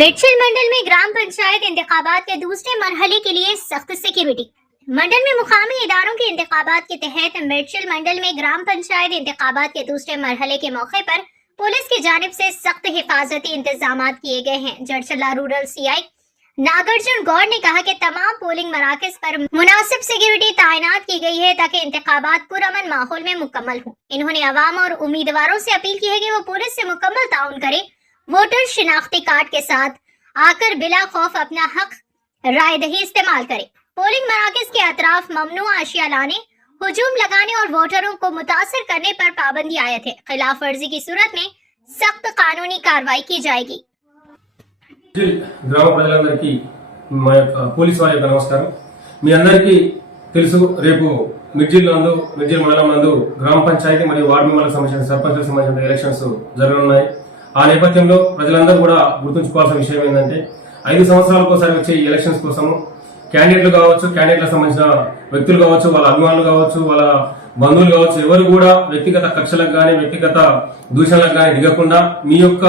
मेडचल मंडल में ग्राम पंचायत इंतखाबात के दूसरे मरहले के लिए सख्त सिक्योरिटी। मंडल में मुकामी इदारों के इंतखाबात के तहत मेडचल मंडल में ग्राम पंचायत इंतखाबात के दूसरे मरहले के मौके पर पुलिस की जानिब से सख्त हिफाजती इंतजाम किए गए हैं। जड़चला रूरल सीआई नागार्जुन गौड़ ने कहा कि तमाम पोलिंग मराकज पर मुनासिब सिक्योरिटी तैनात की गई है ताकि इंतखाबात पुरअमन माहौल में मुकम्मल हो। इन्होंने अवाम और उम्मीदवारों से अपील की है कि वो पुलिस से मुकम्मल ताउन करें, वोटर शिनाख्ती कार्ड के साथ आकर बिला खौफ अपना हक राय दही इस्तेमाल करें। पोलिंग मराकज के अतराफ ममनुआ अशिया लाने, हुजूम लगाने और वोटरों को मुतासर करने पर पाबंदी आयत है। खिलाफ वर्जी की सूरत में सख्त कानूनी कार्रवाई की जाएगी। గ్రామ ప్రజలందరికీ మా యొక్క పోలీసు వారి యొక్క నమస్కారం। మీ అందరికీ తెలుసు, రేపు మిర్జిల్ మండలం నందు గ్రామ పంచాయతీ మరియు వార్డు మెంబర్లకు సంబంధించిన సర్పంచులకు సంబంధించిన ఎలక్షన్స్ జరగనున్నాయి। ఆ నేపథ్యంలో ప్రజలందరూ కూడా గుర్తుంచుకోవాల్సిన విషయం ఏంటంటే 5 సంవత్సరాలకోసారి వచ్చే ఈ ఎలక్షన్స్ కోసం క్యాండిడేట్లు కావచ్చు, క్యాండిడేట్లకు సంబంధించిన వ్యక్తులు కావచ్చు, వాళ్ళ అభిమానులు కావచ్చు, వాళ్ళ బంధువులు కావచ్చు, ఎవరు కూడా వ్యక్తిగత కక్షలకు గానీ వ్యక్తిగత దూషణలకు గానీ దిగకుండా మీ యొక్క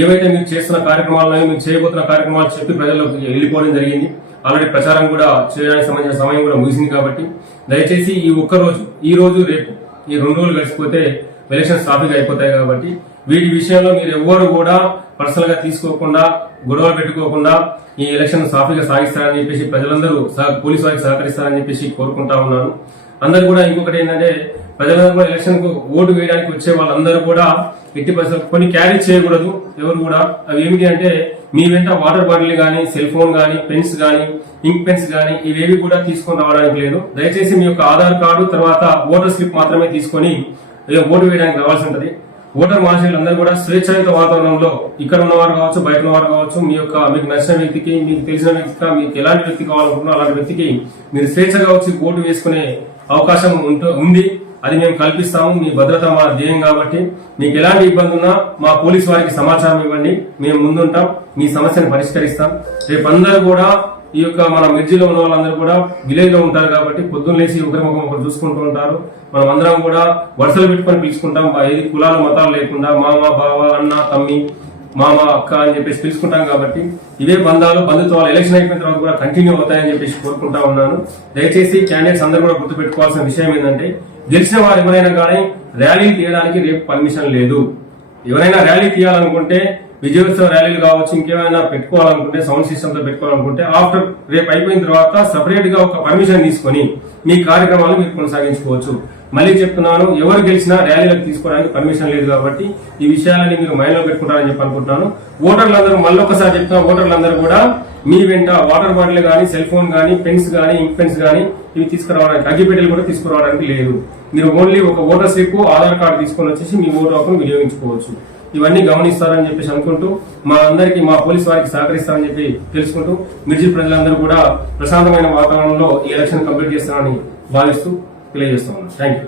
ఏవైతే మీరు చేస్తున్న కార్యక్రమాలను, మీరు చేయబోతున్న కార్యక్రమాలు చెప్పి ప్రజల్లోకి వెళ్లిపోవడం జరిగింది। ఆల్రెడీ ప్రచారం కూడా చేయడానికి సంబంధించిన సమయం కూడా ముగిసింది కాబట్టి దయచేసి ఈ ఒక్క రోజు, ఈ రోజు రేపు ఈ 2 రోజులు గడిచిపోతే ఎలక్షన్స్ ట్రాఫిక్ అయిపోతాయి కాబట్టి వీటి విషయంలో మీరు ఎవ్వరు కూడా పర్సనల్ గా తీసుకోకుండా, గొడవలు పెట్టుకోకుండా ఈ ఎలక్షన్ సాఫీగా సాగిస్తారని చెప్పేసి ప్రజలందరూ పోలీసు వారికి సహకరిస్తారని చెప్పేసి కోరుకుంటా ఉన్నాను। అందరూ కూడా ఇంకొకటి ఏంటంటే ప్రజలందరూ కూడా ఎలక్షన్ కు ఓటు వేయడానికి వచ్చే వాళ్ళందరూ కూడా ఎట్టి పరిస్థితుల్లో కొన్ని క్యారీ చేయకూడదు ఎవరు కూడా। అవి ఏమిటి అంటే మీ వెంట వాటర్ బాటిల్ గానీ, సెల్ ఫోన్ గానీ, పెన్స్ గానీ, ఇంక్ పెన్స్ గానీ ఇవేవి కూడా తీసుకొని రావడానికి లేదు। దయచేసి మీ యొక్క ఆధార్ కార్డు తర్వాత ఓటర్ స్లిప్ మాత్రమే తీసుకొని ఓటు వేయడానికి రావాల్సి ఉంటుంది। ఓటర్ మహాశయులందరూ కూడా స్వేచ్ఛాయుత వాతావరణంలో ఇక్కడ ఉన్నవారు కావచ్చు, బయట ఉన్నవారు కావచ్చు, మీకు నచ్చిన వ్యక్తికి, మీకు తెలిసిన వ్యక్తిగా, మీకు ఎలాంటి వ్యక్తి కావాలనుకుంటున్నా అలాంటి వ్యక్తికి మీరు స్వేచ్ఛగా వచ్చి ఓటు వేసుకునే అవకాశం ఉంది। అది మేము కల్పిస్తాము। మీ భద్రత మా ధ్యేయం కాబట్టి మీకు ఎలాంటి ఇబ్బంది ఉన్నా మా పోలీసు వారికి సమాచారం ఇవ్వండి, మేము ముందుంటాం, మీ సమస్యను పరిష్కరిస్తాం। రేపు అందరూ కూడా ఈ యొక్క మన మిర్జిలో ఉన్న వాళ్ళందరూ కూడా విలేజ్ లో ఉంటారు కాబట్టి పొద్దున్న లేచి ఒకరు చూసుకుంటూ ఉంటారు। మనం అందరం కూడా వరుసలు పెట్టుకొని పిలుచుకుంటాం, ఏది కులాలు మతాలు లేకుండా మామ, బావ, అన్న, తమ్మి, మామ, అక్క అని చెప్పేసి పిలుచుకుంటాం కాబట్టి ఇవే బంధుత్వాలు ఎలక్షన్ అయిపోయిన తర్వాత కూడా కంటిన్యూ అవుతాయని చెప్పేసి కోరుకుంటా ఉన్నాను। దయచేసి క్యాండిడేట్స్ అందరూ కూడా గుర్తు పెట్టుకోవాల్సిన విషయం ఏంటంటే గెలిచిన వారు ఎవరైనా కానీ ర్యాలీ తీయడానికి రేపు పర్మిషన్ లేదు। ఎవరైనా ర్యాలీ తీయాలనుకుంటే విజయోత్సవ ర్యాలీలు కావచ్చు, ఇంకేమైనా పెట్టుకోవాలనుకుంటే సౌండ్ సిస్టమ్ తో పెట్టుకోవాలనుకుంటే ఆఫ్టర్ రేపు అయిపోయిన తర్వాత సపరేట్ గా ఒక పర్మిషన్ తీసుకొని మీ కార్యక్రమాలు మీరు కొనసాగించుకోవచ్చు। మళ్ళీ చెప్తున్నాను, ఎవరు గెలిచినా ర్యాలీలకు తీసుకోవడానికి పర్మిషన్ లేదు కాబట్టి ఈ విషయాలని మీరు మైండ్ లో పెట్టుకుంటారని చెప్పి అనుకుంటున్నాను। ఓటర్లందరూ మళ్ళొకసారి చెప్తున్నా, ఓటర్లందరూ కూడా మీ వెంట వాటర్ బాటిల్ గానీ, సెల్ ఫోన్ గానీ, పెన్స్ గానీ, ఇంక్ పెన్స్ గానీ ఇవి తీసుకురావడానికి, అగ్గిపెట్టెలు కూడా తీసుకురావడానికి లేదు। మీరు ఓన్లీ ఒక ఓటర్ స్లిప్, ఆధార్ కార్డు తీసుకొని వచ్చేసి మీ ఓటు హక్కును వినియోగించుకోవచ్చు। ఇవన్నీ గమనిస్తారని చెప్పేసి అనుకుంటూ మా అందరికీ, మా పోలీసు వారికి సహకరిస్తారని చెప్పి తెలుసుకుంటూ మిర్జిల్ ప్రజలందరూ కూడా ప్రశాంతమైన వాతావరణంలో ఈ ఎలక్షన్ కంప్లీట్ చేస్తారని భావిస్తూ తెలియజేస్తా ఉన్నాను। Thank you.